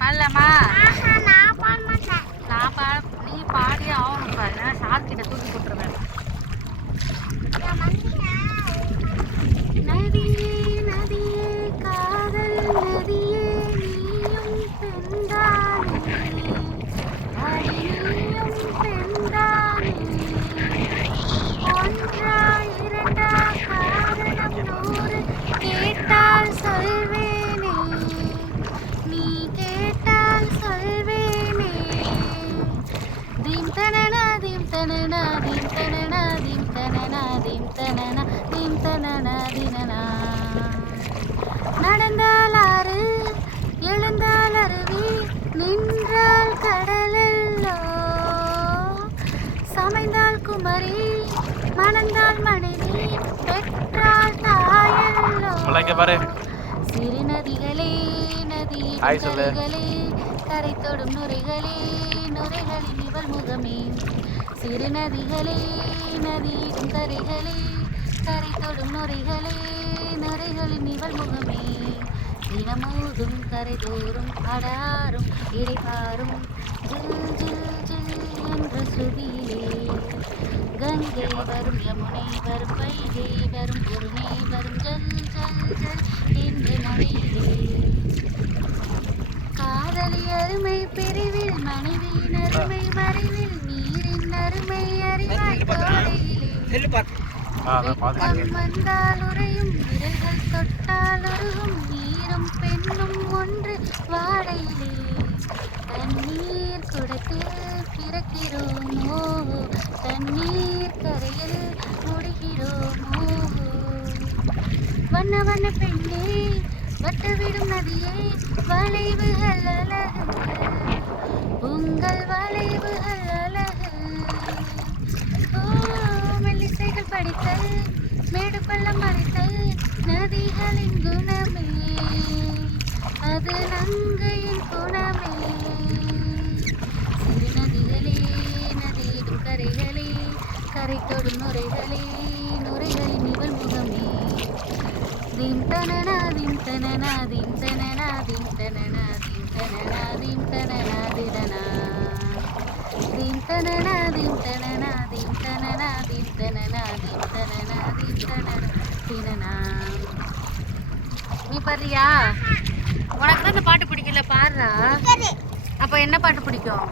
பாடலாமா? நான் நீ பாடியே ஆகணும் பாரு. ஷார்ட் கிட்ட தூக்கி போட்டுருவேன். நதியே நதியே காதல் நதியே நீயும் பெண்தானே, நீயும் பெண்தானே. ஒன்றா இரண்டா காரணம் 100 கேட்டால் சொல்வேனே, நீ கேட்டால் சொல்வேனே. தீம் தனனா தீம் தனனா தீம் தனனா தீம் தனனா தீம் தனனா தீம் தனனா தினனா. நடந்தால் ஆறு எழுந்தால் அருவி நின்றால் கடலெல்லோ, சமைந்தால் குமரி மணந்தால் மனைவி பெற்றால் தாயல்லோ. சிறு நதிகளே நதியின் கரைகளே கரை தொடும் நுரைகளே நுரைகளின் இவள் முகமே. சிறு நதிகளே நதியின் கரைகளே கரை தொடும் நுரைகளே நுரைகளின் இவள் முகமே. தினமோதும் கரை தோறும் அடாரும் இடைபாரும் ஜில் ஜில் ஜில் என்ற சுதியிலே. கங்கை வரும் யமுனை வரும் வைகை வரும் பொருணை வரும் ஜல் ஜல் ஜல் என்று நடையிலே. காதலி அருமை பிரிவில் மனைவியின் அருமை மறைவில் நீரின் அருமை அறிவாய் தோடையிலே. வெட்கம் வந்தால் உறையும் விரல்கள் தொட்டால் உருகும் நீரும் பெண்ணும் ஒன்று வாடையிலே. தண்ணீர் குடத்தில் பிறக்கிறோமோ தண்ணீர் கரையில் முடிகிறோமோ. வண்ண வண்ண பெண்ணே வட்டவிடும் நதியே வளைவுகள் அழகு உங்கள் வளைவுகள் அழகு. மெல்லிசைகள் படித்தல் மேடு பள்ளம் மறைத்தல் நதிகளின் குணமே அது நங்கையின் குணமே. சிறு நதிகளே நதியிடும் கரைகளே கரை தொடும் நுரைகளே நுரைகளின் இவள் முகமே. தீம் தனனா தீம் தனனா தீம் தனனா தீம் தனனா தீம் தனனா தீம் தனனா தினனா. தீம் தனனா தீம் தனனா தீம் தனனா தீம் தனனா தீம் தனனா தீம் தனனா தினனா. நீ பாடுறியா? உனக்கு தான் இந்த பாட்டு பிடிக்கல, பாடுறா. அப்ப என்ன பாட்டு பிடிக்கும்?